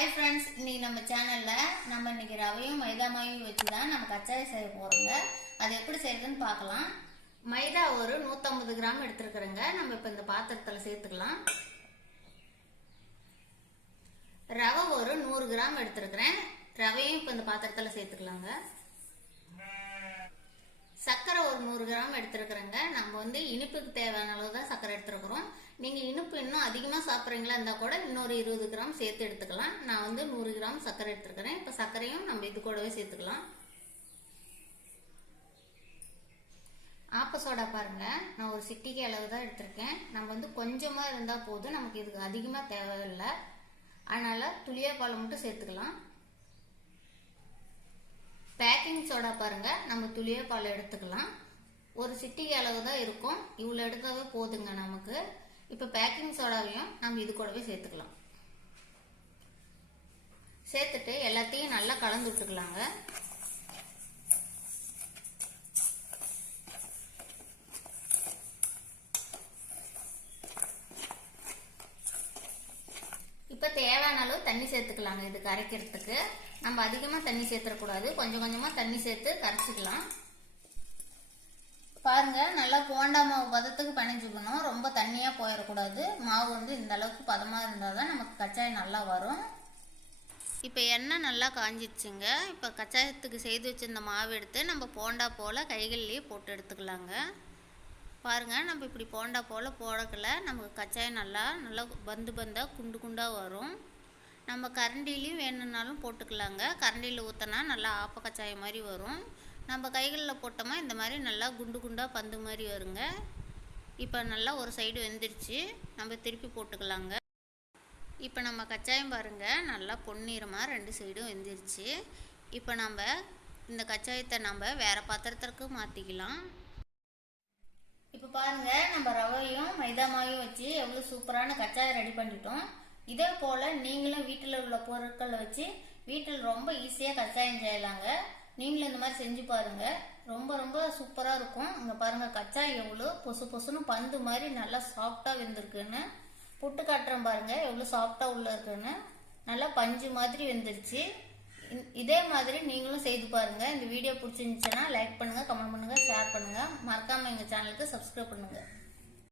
Hi friends, இன்னைக்கு நம்ம சேனலில் நம்ம இன்னைக்கு ரவையும் மைதா மாவையும் வச்சு தான் நம்ம கச்சாயம் செய்ய போகிறோங்க. அது எப்படி செய்யறதுன்னு பார்க்கலாம். மைதா ஒரு 150 கிராம் எடுத்துருக்குறேங்க. நம்ம இப்போ இந்த பாத்திரத்தில் சேர்த்துக்கலாம். ரவை ஒரு 100 கிராம் எடுத்துருக்குறேன். ரவையும் இப்போ இந்த பாத்திரத்தில் சேர்த்துக்கலாங்க. சர்க்கரை ஒரு 100 கிராம் எடுத்துருக்குறேங்க. நம்ம வந்து இனிப்புக்கு தேவையான அளவு தான் சர்க்கரை எடுத்துருக்குறோம். நீங்கள் இனிப்பு இன்னும் அதிகமாக சாப்பிட்றீங்களா இருந்தால் கூட இன்னொரு 20 கிராம் சேர்த்து எடுத்துக்கலாம். நான் வந்து 100 கிராம் சர்க்கரை எடுத்துருக்கிறேன். இப்போ சர்க்கரையும் நம்ம இது கூடவே சேர்த்துக்கலாம். ஆப்ப சோடா பாருங்க, நான் ஒரு சிட்டிகை அளவு தான் எடுத்திருக்கேன். நம்ம வந்து கொஞ்சமாக இருந்தால் போதும், நமக்கு இதுக்கு அதிகமாக தேவையில்லை. அதனால் துளியா பால் மட்டும் சேர்த்துக்கலாம். பேக்கிங் சோடா பாருங்க, நம்ம துளியா பால் எடுத்துக்கலாம். ஒரு சிட்டிகை அளவு தான் இருக்கும், இவ்வளோ எடுத்தாவே போதுங்க நமக்கு. இப்போ பேக்கிங் சோடாவையும் நம்ம இது கூடவே சேர்த்துக்கலாம். சேர்த்துட்டு எல்லாத்தையும் நல்லா கலந்து விட்டுக்கலாங்க. இப்போ தேவையான அளவு தண்ணி சேர்த்துக்கலாங்க. இது கரைக்கிறதுக்கு நம்ம அதிகமாக தண்ணி சேர்த்துடக்கூடாது, கொஞ்சம் கொஞ்சமாக தண்ணி சேர்த்து கரைச்சிக்கலாம். பாருங்க, நல்லா போண்டா மாவு பதத்துக்கு பிணைஞ்சுக்கணும், ரொம்ப தண்ணியாக போயிடக்கூடாது. மாவு வந்து இந்த அளவுக்கு பதமாக இருந்தால் தான் நமக்கு கச்சாயம் நல்லா வரும். இப்போ எண்ணெய் நல்லா காஞ்சிடுச்சுங்க. இப்போ கச்சாயத்துக்கு செய்து வச்சிருந்த மாவு எடுத்து நம்ம போண்டா போல் கைகள்லேயே போட்டு எடுத்துக்கலாங்க. பாருங்கள், நம்ம இப்படி போண்டா போல் போடக்கல நமக்கு கச்சாயம் நல்லா பந்து பந்தாக குண்டு குண்டாக வரும். நம்ம கரண்டிலையும் வேணும்னாலும் போட்டுக்கலாங்க. கரண்டியில் ஊற்றினா நல்லா ஆப்ப கச்சாயம் மாதிரி வரும். நம்ம கைகளில் போட்டோமா இந்த மாதிரி நல்லா குண்டு குண்டாக பந்து மாதிரி வருங்க. இப்போ நல்லா ஒரு சைடு வெந்துருச்சு, நம்ம திருப்பி போட்டுக்கலாங்க. இப்போ நம்ம கச்சாயம் பாருங்கள், நல்லா பொன்னிறமாக 2 சைடும் வெந்துருச்சு. இப்போ நம்ம இந்த கச்சாயத்தை நம்ம வேறு பாத்திரத்திற்கு மாற்றிக்கலாம். இப்போ பாருங்க, நம்ம ரவையும் மைதா மாவையும் வச்சு எவ்வளோ சூப்பரான கச்சாயம் ரெடி பண்ணிட்டோம். இதே போல் நீங்களும் வீட்டில் உள்ள பொருட்களை வச்சு வீட்டில் ரொம்ப ஈஸியாக கச்சாயம் செய்யலாங்க. நீங்களும் இந்த மாதிரி செஞ்சு பாருங்க, ரொம்ப ரொம்ப சூப்பராக இருக்கும். இங்கே பாருங்க, கச்சாயம் எவ்வளோ பொசு பொசுன்னு பந்து மாதிரி நல்லா சாஃப்டாக வெந்திருக்குன்னு. புட்டு காட்டுறோம் பாருங்க, எவ்வளோ சாஃப்டாக உள்ள இருக்குன்னு. நல்லா பஞ்சு மாதிரி வெந்துருச்சு. இதே மாதிரி நீங்களும் செய்து பாருங்க. இந்த வீடியோ பிடிச்சிருந்துச்சுன்னா லைக் பண்ணுங்க, கமெண்ட் பண்ணுங்க, ஷேர் பண்ணுங்க. மறக்காம எங்கள் சேனலுக்கு சப்ஸ்கிரைப் பண்ணுங்க.